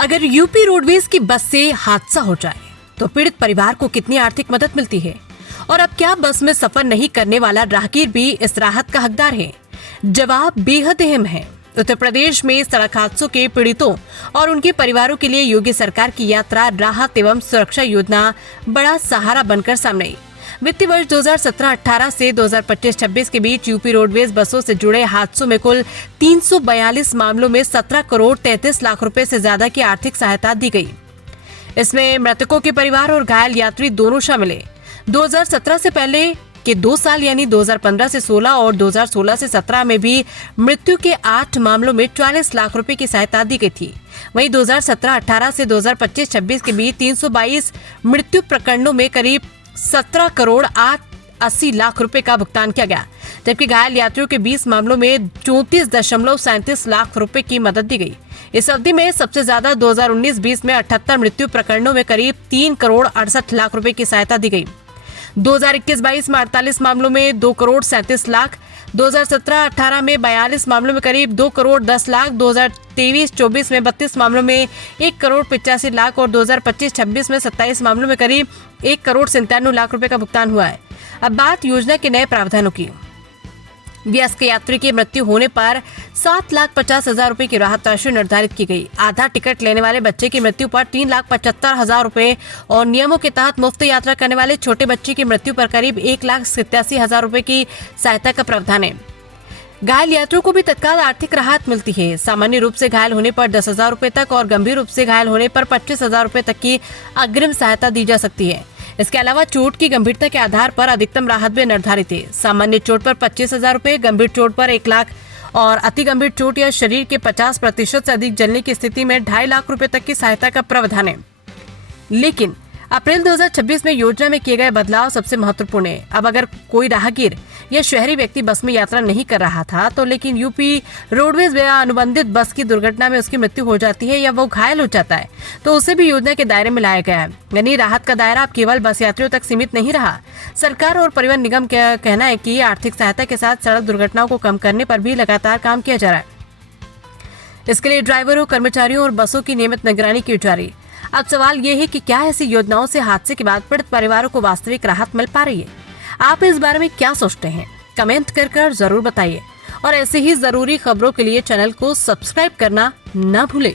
अगर UP roadways की बस से हादसा हो जाए तो पीड़ित परिवार को कितनी आर्थिक मदद मिलती है, और अब क्या बस में सफर नहीं करने वाला राहगीर भी इस राहत का हकदार है? जवाब बेहद अहम है। उत्तर प्रदेश में सड़क हादसों के पीड़ितों और उनके परिवारों के लिए योगी सरकार की यात्रा राहत एवं सुरक्षा योजना बड़ा सहारा बनकर सामने आई। वित्तीय वर्ष 2017-18 से 2025-26 के बीच यूपी रोडवेज बसों से जुड़े हादसों में कुल 342 मामलों में 17 करोड़ 33 लाख रुपए से ज्यादा की आर्थिक सहायता दी गई। इसमें मृतकों के परिवार और घायल यात्री दोनों शामिल है। 2017 से पहले के 2 साल यानी 2015 से 16 और 2016 से 17 में भी मृत्यु के 8 मामलों में 44 लाख रुपए की सहायता दी गई थी। वहीं 2017-18 से 2025-26 के बीच 322 मृत्यु प्रकरणों में करीब 17 करोड़ 80 लाख रुपए का भुगतान किया गया, जबकि घायल यात्रियों के 20 मामलों में 34.37 लाख रुपए की मदद दी गई। इस अवधि में सबसे ज्यादा 2019-20 में 78 मृत्यु प्रकरणों में करीब 3 करोड़ 68 लाख रुपए की सहायता दी गई। 2021-22 में 48 मामलों में 2 करोड़ 37 लाख, 2017-18 में 42 मामलों में करीब 2 करोड़ 10 लाख, 2023-24 में 32 मामलों में 1 करोड़ 85 लाख और 2025-26 में 27 मामलों में करीब 1 करोड़ 97 लाख रुपए का भुगतान हुआ है। अब बात योजना के नए प्रावधानों की। वयस्क यात्री की मृत्यु होने पर 7,50,000 रुपए की राहत राशि निर्धारित की गई। आधा टिकट लेने वाले बच्चे की मृत्यु पर 3,75,000 रुपए और नियमों के तहत मुफ्त यात्रा करने वाले छोटे बच्चे की मृत्यु पर करीब 1,87,000 रुपए की सहायता का प्रावधान है। घायल यात्रियों को भी तत्काल आर्थिक राहत मिलती है। सामान्य रूप से घायल होने पर 10,000 रुपए तक और गंभीर रूप से घायल होने पर 25,000 रुपए तक की अग्रिम सहायता दी जा सकती है। इसके अलावा चोट की गंभीरता के आधार पर अधिकतम राहत भी निर्धारित है। सामान्य चोट पर 25,000 रुपए, गंभीर चोट पर 1 लाख और अति गंभीर चोट या शरीर के 50% से अधिक जलने की स्थिति में 2.5 लाख रुपए तक की सहायता का प्रावधान है। लेकिन अप्रैल 2026 में योजना में किए गए बदलाव सबसे महत्वपूर्ण है। अब अगर कोई राहगीर या शहरी व्यक्ति बस में यात्रा नहीं कर रहा था तो लेकिन यूपी रोडवेज या अनुबंधित बस की दुर्घटना में उसकी मृत्यु हो जाती है या वो घायल हो जाता है तो उसे भी योजना के दायरे में लाया गया है। यानी राहत का दायरा अब केवल बस यात्रियों तक सीमित नहीं रहा। सरकार और परिवहन निगम का कहना है कि आर्थिक सहायता के साथ सड़क दुर्घटनाओं को कम करने पर भी लगातार काम किया जा रहा है। इसके लिए ड्राइवरों, कर्मचारियों और बसों की नियमित निगरानी की जा रही। अब सवाल ये है कि क्या ऐसी योजनाओं से हादसे के बाद पीड़ित परिवारों को वास्तविक राहत मिल पा रही है? आप इस बारे में क्या सोचते हैं? कमेंट कर जरूर बताइए और ऐसे ही जरूरी खबरों के लिए चैनल को सब्सक्राइब करना ना भूलें।